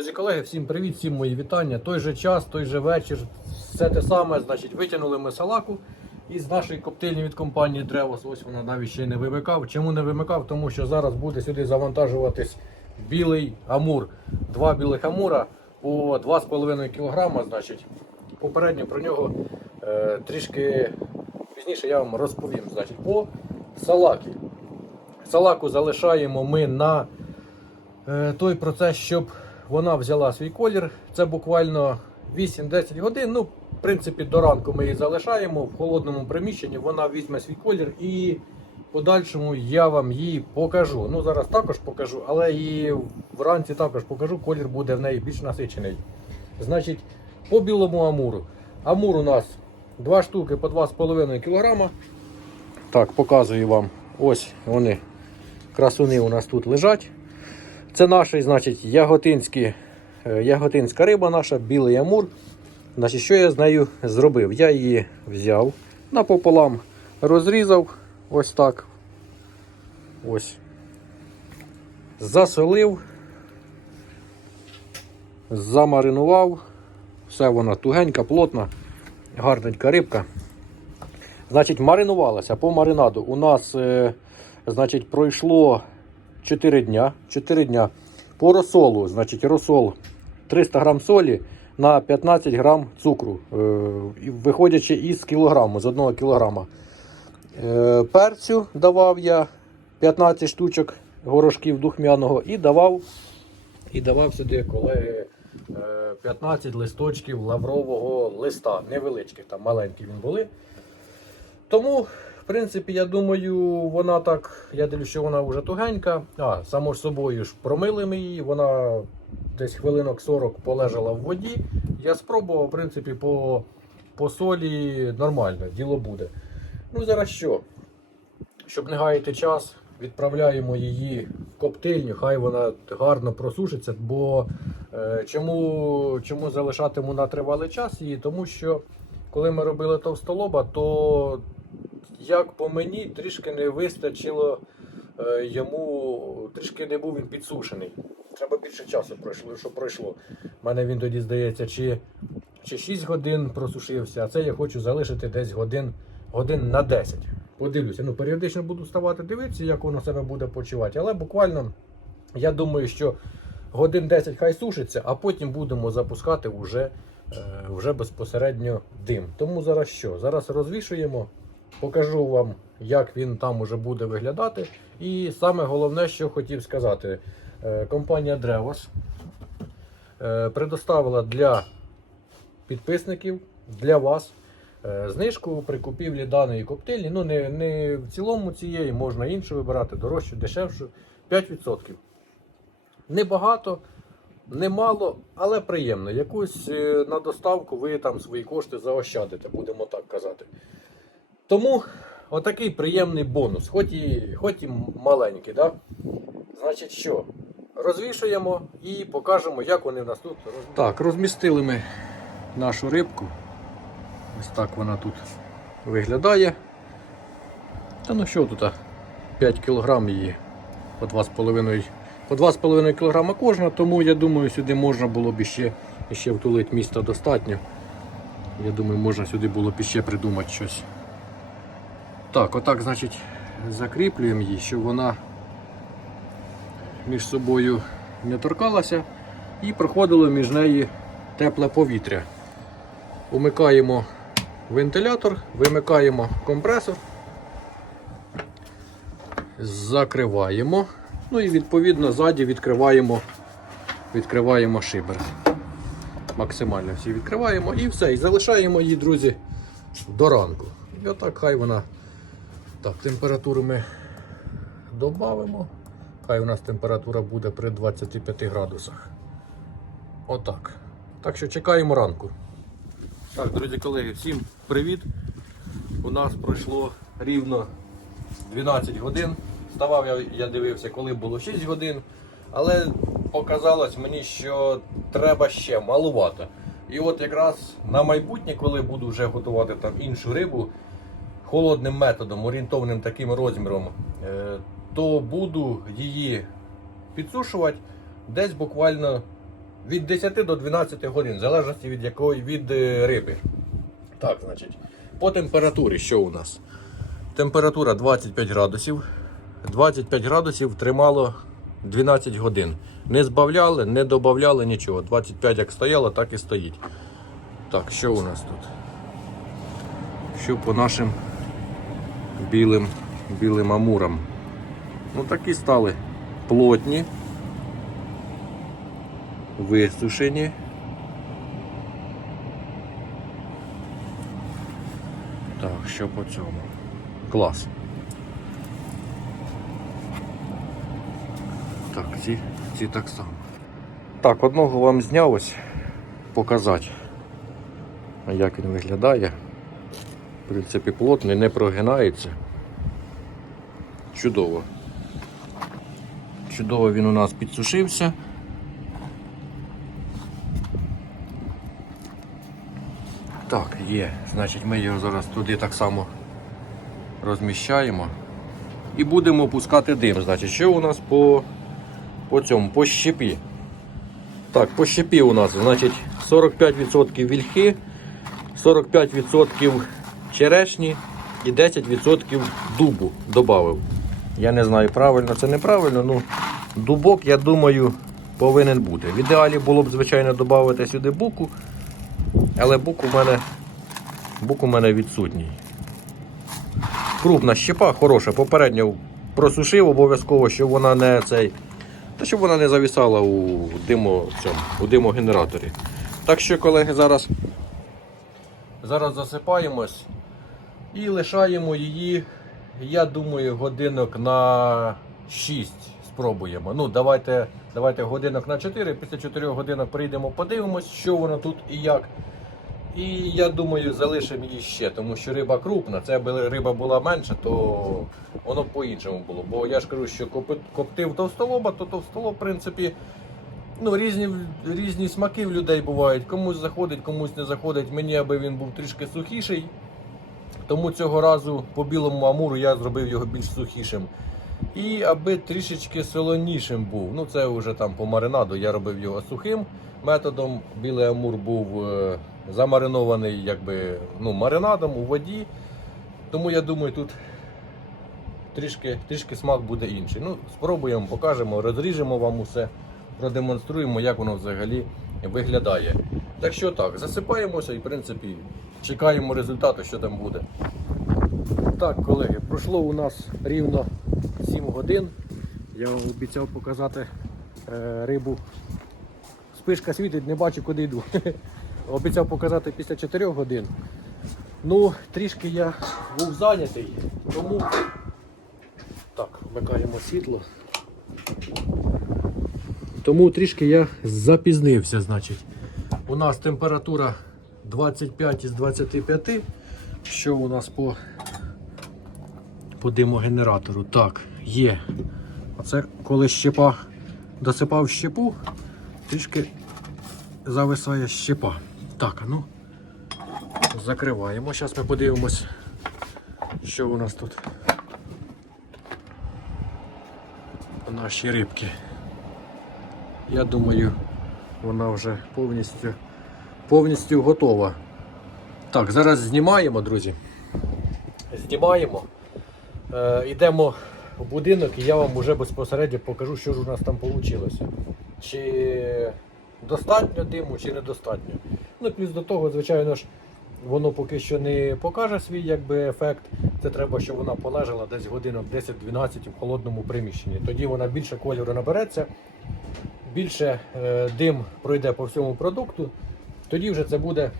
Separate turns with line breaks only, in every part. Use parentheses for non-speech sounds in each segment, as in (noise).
Друзі, колеги, всім привіт, всім мої вітання. Той же час, той же вечір, все те саме. Значить, витягнули ми салаку із нашої коптильні від компанії Древос. Ось вона навіть ще не вимикав. Чому не вимикав? Тому що зараз буде сюди завантажуватись білий амур. Два білих амура по 2,5 кг. Значить, попередньо про нього е, трішки пізніше я вам розповім. Значить, по салакі. Салаку залишаємо ми на е, той процес, щоб вона взяла свій колір. Це буквально 8-10 годин. Ну, в принципі, до ранку ми її залишаємо в холодному приміщенні. Вона візьме свій колір і подальшому я вам її покажу. Ну, зараз також покажу, але і вранці також покажу. Колір буде в неї більш насичений. Значить, по білому амуру. Амур у нас два штуки по 2,5 кг. Так, показую вам. Ось вони. Красуни у нас тут лежать. Це наш, значить, яготинський, е, яготинська риба наша, білий амур. Значить, що я з нею зробив? Я її взяв напополам, розрізав ось так. Ось. Засолив, замаринував. Все вона тугенька, плотна, гарненька рибка. Значить, маринувалася по маринаду. У нас, е, значить, пройшло 4 дня. 4 дня. По розсолу, значить, розсол 300 грам солі на 15 грам цукру, е, виходячи із кілограму, з 1 кілограма. Е, перцю давав я 15 штучок горошків духмяного і давав, і давав сюди колеги е, 15 листочків лаврового листа. Невеличких, там маленькі він були. Тому, принципі, я думаю, вона так, я дивлюся, що вона вже тугенька. А, само ж собою ж промили ми її, вона десь хвилинок 40 полежала в воді. Я спробував, в принципі, по, по солі нормально, діло буде. Ну, зараз що? Щоб не гаяти час, відправляємо її в коптильню, хай вона гарно просушиться, бо е, чому, чому залишатиму на тривалий час її? Тому що коли ми робили товстолоба, то як по мені трішки не вистачило е, йому, трішки не був він підсушений. Треба більше часу пройшло, що пройшло. У мене він тоді здається, чи, чи 6 годин просушився, а це я хочу залишити десь годин, годин на 10. Подивлюся. Ну, періодично буду вставати, дивитися, як воно себе буде почувати. Але буквально я думаю, що годин 10 хай сушиться, а потім будемо запускати вже, е, вже безпосередньо дим. Тому зараз що? Зараз розвішуємо, покажу вам, як він там уже буде виглядати. І саме головне, що хотів сказати, е, компанія Drevos е, предоставила для підписників, для вас. е, Знижку при купівлі даної коптильні, ну не, не в цілому цієї, можна іншу вибирати, дорожчу, дешевшу, 5%. Небагато, немало, але приємно. Якусь на доставку ви там свої кошти заощадите, будемо так казати. Тому отакий приємний бонус, хоч і, хоч і маленький. Да? Значить що? Розвішуємо і покажемо, як вони в нас тут розмістили. Так, розмістили ми нашу рибку. Ось так вона тут виглядає. Та ну що тут? 5 кг її по 2,5 по 2,5 кг кожна, тому я думаю, сюди можна було б ще, ще втулити міста достатньо. Я думаю, можна сюди було б ще придумати щось. Так, отак, значить, закріплюємо її, щоб вона між собою не торкалася і проходило між нею тепле повітря. Умикаємо вентилятор, вимикаємо компресор, закриваємо. Ну і відповідно ззаді відкриваємо, відкриваємо шибер. Максимально всі відкриваємо і все. І залишаємо її, друзі, до ранку. І отак хай вона. Так, температуру ми додамо. Хай у нас температура буде при 25 градусах. Отак. Так що чекаємо ранку. Так, друзі колеги, всім привіт. У нас пройшло рівно 12 годин. Ставав я, я дивився, коли було 6 годин, але показалось мені, що треба ще малувато. І от якраз на майбутнє, коли буду вже готувати там іншу рибу холодним методом, орієнтовним таким розміром, е, то буду її підсушувати десь буквально Від 10 до 12 годин, в залежності від якої від е, риби. Так, значить, по температурі, що у нас? Температура 25 градусів. 25 градусів тримало 12 годин. Не збавляли, не додавали нічого. 25 як стояло, так і стоїть. Так, що у нас тут? Що по нашим білим, білим амурам? Ну такі стали плотні, висушені. Так, що по цьому? Клас. Так, ці, ці так само. Так, одного вам зняв ось показати, як він виглядає. Принципі, плотний, не прогинається. Чудово. Чудово він у нас підсушився. Так, є. Значить, ми його зараз туди так само розміщаємо. І будемо пускати дим. Значить, що у нас по, по цьому, по щепі? Так, по щепі у нас, значить, 45% вільхи, 45% черешні і 10% дубу додав. Я не знаю, правильно це неправильно, ну дубок, я думаю, повинен бути. В ідеалі було б, звичайно, додати сюди буку, але бук у мене, бук у мене відсутній. Крупна щепа, хороша, попередньо просушив обов'язково, щоб вона не цей. Та щоб вона не завісала у димо, цьому, у димогенераторі. Так що, колеги, зараз, зараз засипаємось і лишаємо її, я думаю, годинок на 6 спробуємо. Ну, давайте, давайте годинок на 4, після 4 годинок прийдемо, подивимось, що воно тут і як. І я думаю, залишимо її ще, тому що риба крупна. Це аби риба була менша, то воно по-іншому було. Бо я ж кажу, що коптив товстолоба, то товстолоб, в принципі, ну, різні, різні смаки в людей бувають. Комусь заходить, комусь не заходить. Мені аби він був трішки сухіший. Тому цього разу по білому амуру я зробив його більш сухішим. І аби трішечки солонішим був. Ну це вже там по маринаду я робив його сухим методом. Білий амур був е, замаринований якби, ну, маринадом у воді. Тому я думаю, тут трішки, трішки смак буде інший. Ну, спробуємо, покажемо, розріжемо вам усе, продемонструємо, як воно взагалі виглядає. Так що так, засипаємося і в принципі чекаємо результату, що там буде. Так, колеги, пройшло у нас рівно 7 годин. Я вам обіцяв показати е, рибу. Спишка світить, не бачу, куди йду. (laughs) обіцяв показати після 4 годин. Ну, трішки я був зайнятий, тому так, вмикаємо світло. Тому трішки я запізнився, значить. У нас температура 25 із 25. Що у нас по, по димогенератору? Так, є. Оце коли щепа досипав щепу, трішки зависає щепа. Так, ну закриваємо. Зараз ми подивимось, що у нас тут. Наші рибки. Я думаю, вона вже повністю, повністю готова. Так, зараз знімаємо, друзі. Знімаємо. Е, йдемо в будинок і я вам вже безпосередньо покажу, що ж у нас там вийшло. Чи достатньо диму, чи недостатньо. Ну плюс до того, звичайно ж, воно поки що не покаже свій якби, ефект. Це треба, щоб вона полежала десь годинок 10-12 в холодному приміщенні. Тоді вона більше кольору набереться, більше е, дим пройде по всьому продукту. Тоді вже це буде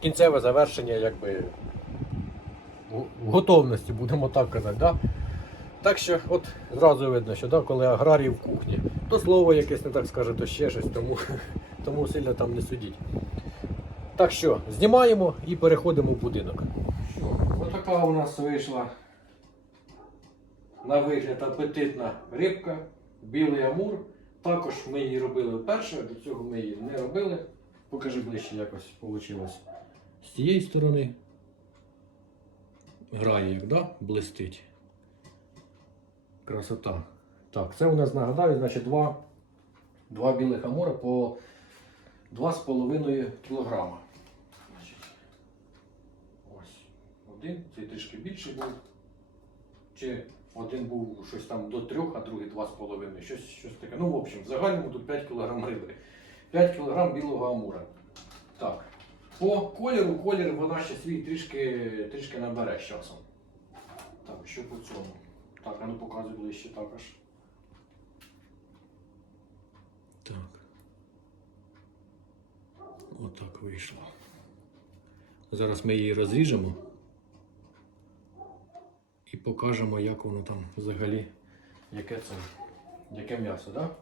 кінцеве завершення якби, готовності, будемо так казати. Да? Так що, от зразу видно, що да, коли аграрій в кухні, то слово якесь не так скаже, то ще щось, тому, (laughs) тому сильно там не судіть. Так що, знімаємо і переходимо в будинок. Що, отака у нас вийшла на вигляд апетитна рибка, білий амур. Також ми її робили вперше, до цього ми її не робили. Покажи ближче, якось вийшло. З цієї сторони грає, як да? блистить. Красота. Так, це у нас нагадаю, значить, два Два білих амура по 2,5 кг. Ось один, цей трішки більший був. Чи один був щось там до 3, а другий 2,5. Щось, щось таке. Ну, в общем, в загальному тут 5 кг риби. 5 кг білого амура. Так. По кольору, колір вона ще свій трішки, трішки набере з часом. Так, що по цьому? Так, а ну показуй ближче також. Так. Отак вийшло. Зараз ми її розріжемо і покажемо, як воно там взагалі, яке це, яке м'ясо, так? Да?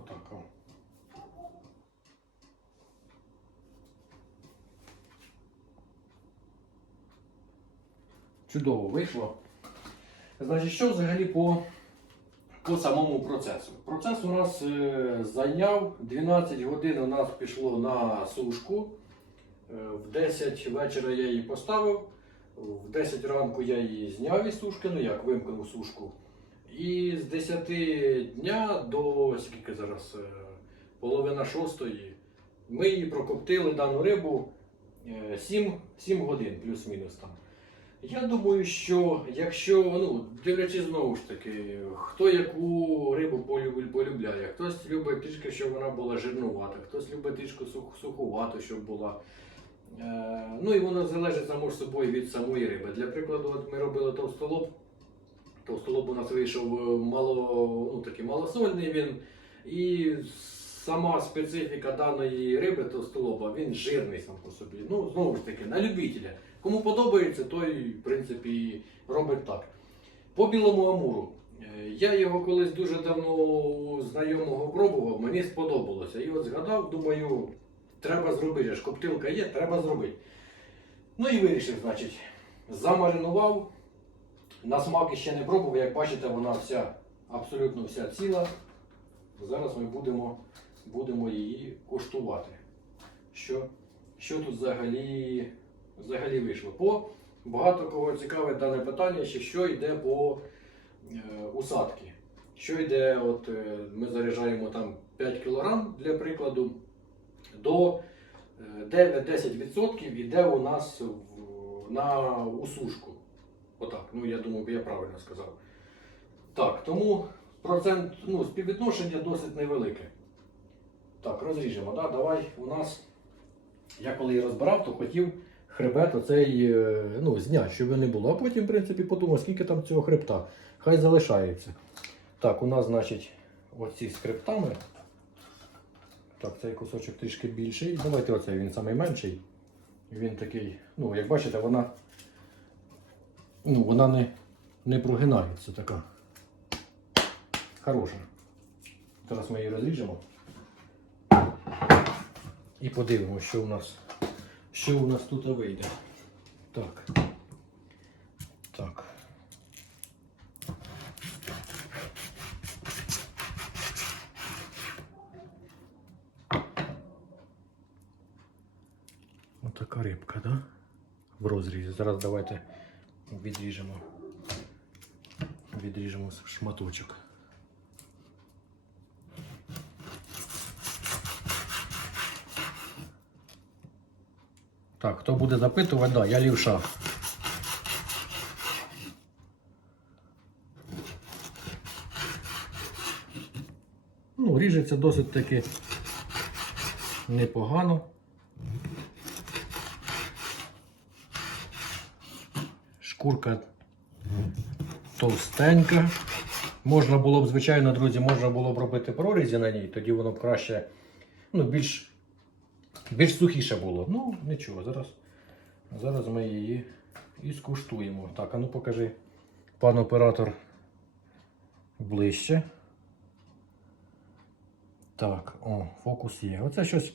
Отак. о. Чудово вийшло. Значить, що взагалі по, по самому процесу? Процес у нас е, зайняв 12 годин у нас пішло на сушку. Е, в 10 вечора я її поставив. В 10 ранку я її зняв із сушки, ну як вимкнув сушку. І з 10 дня до скільки зараз? е, Половина шостої. Ми її прокоптили дану рибу е, 7, 7 годин, плюс-мінус там. Я думаю, що якщо, ну, дивлячись знову ж таки, хто яку рибу полюбляє, хтось любить трішки, щоб вона була жирнувата, хтось любить трішки сухувату, щоб була. Е, ну і воно залежить само ж собою від самої риби. Для прикладу, от ми робили товстолоб. Товстолоб у нас вийшов е, мало, ну, такий малосольний він. І сама специфіка даної риби товстолоба, він жирний сам по собі. Ну, знову ж таки, на любителя. Кому подобається, той, в принципі, робить так. По білому амуру. Е, Я його колись дуже давно знайомого пробував, мені сподобалося. І от згадав, думаю, треба зробити. Ж коптилка є, треба зробити. Ну і вирішив, значить, замаринував. На смак ще не пробував, як бачите, вона вся, абсолютно вся ціла. Зараз ми будемо, будемо її куштувати. Що, що тут взагалі, взагалі вийшло? По багато кого цікавить дане питання, ще що йде по е, усадки. Що йде, от е, ми заряджаємо там 5 кг для прикладу, до е, 9-10% йде у нас на усушку. Отак, ну я думаю, я правильно сказав. Так, тому процент, ну, співвідношення досить невелике. Так, розріжемо. Да? Давай у нас. Я коли її розбирав, то хотів хребет оцей е, ну, зняти, щоб не було. А потім, в принципі, подумав, скільки там цього хребта. Хай залишається. Так, у нас, значить, оці з хребтами. Так, цей кусочок трішки більший. Давайте оцей він найменший. Він такий, ну, як бачите, вона, ну, вона не, не прогинається така. Хороша. Зараз ми її розріжемо. І подивимося, що у нас, що у нас тут вийде. Так. Так. Отака рибка, да? В розрізі. Зараз давайте відріжемо. Відріжемо шматочок. Так, хто буде запитувати, да, я лівша. Ну, ріжеться досить таки непогано. Шкурка товстенька. Можна було б, звичайно, друзі, можна було б робити прорізі на ній, тоді воно б краще, ну, більш більш сухіше було. Ну, нічого, зараз, зараз ми її і скуштуємо. Так, а ну покажи, пан оператор ближче. Так, о, фокус є. Оце щось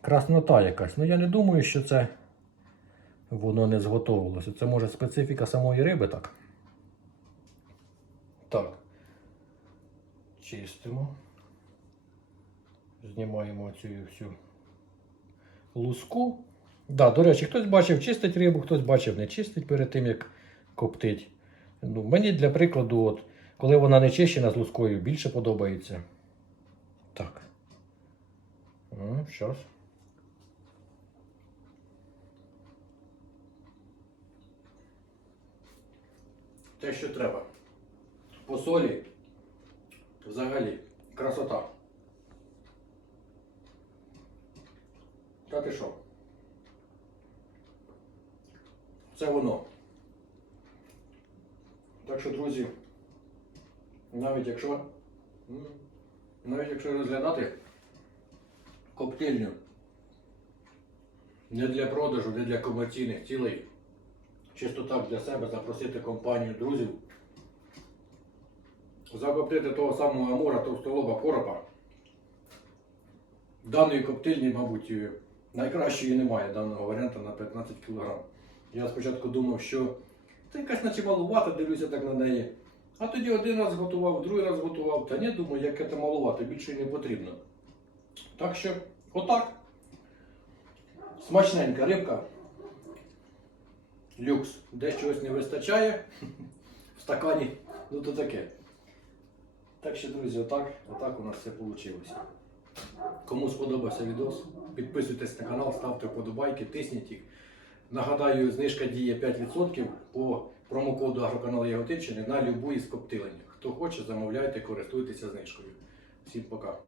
краснота якась. Ну я не думаю, що це воно не зготовилося. Це може специфіка самої риби, так? Так. Чистимо. Знімаємо цю всю луску. Да, до речі, хтось бачив чистить рибу, хтось бачив не чистить перед тим, як коптить. Ну, мені для прикладу, от, коли вона не чищена з лускою, більше подобається. Так. Щас. Те, що треба. По солі взагалі красота. Та ти що? Це воно. Так що, друзі, навіть якщо, навіть якщо розглядати коктейльню не для продажу, не для комерційних цілей, чисто так для себе запросити компанію друзів, закоптити того самого амура, товстолоба коропа. Даної коктейльні, мабуть, найкращої немає даного варіанту на 15 кг. Я спочатку думав, що це якась наче малувата, дивлюся так на неї. А тоді один раз готував, другий раз готував. Та ні, думаю, яке це малувато, більше не потрібно. Так що, отак. Смачненька рибка. Люкс. Де чогось не вистачає (laughs) в стакані, ну то таке. Так що, друзі, отак, отак у нас все вийшло. Кому сподобався відос, підписуйтесь на канал, ставте вподобайки, тисніть їх. Нагадаю, знижка діє 5% по промокоду Агроканал Яготичини на любу із коптилень. Хто хоче, замовляйте, користуйтеся знижкою. Всім пока.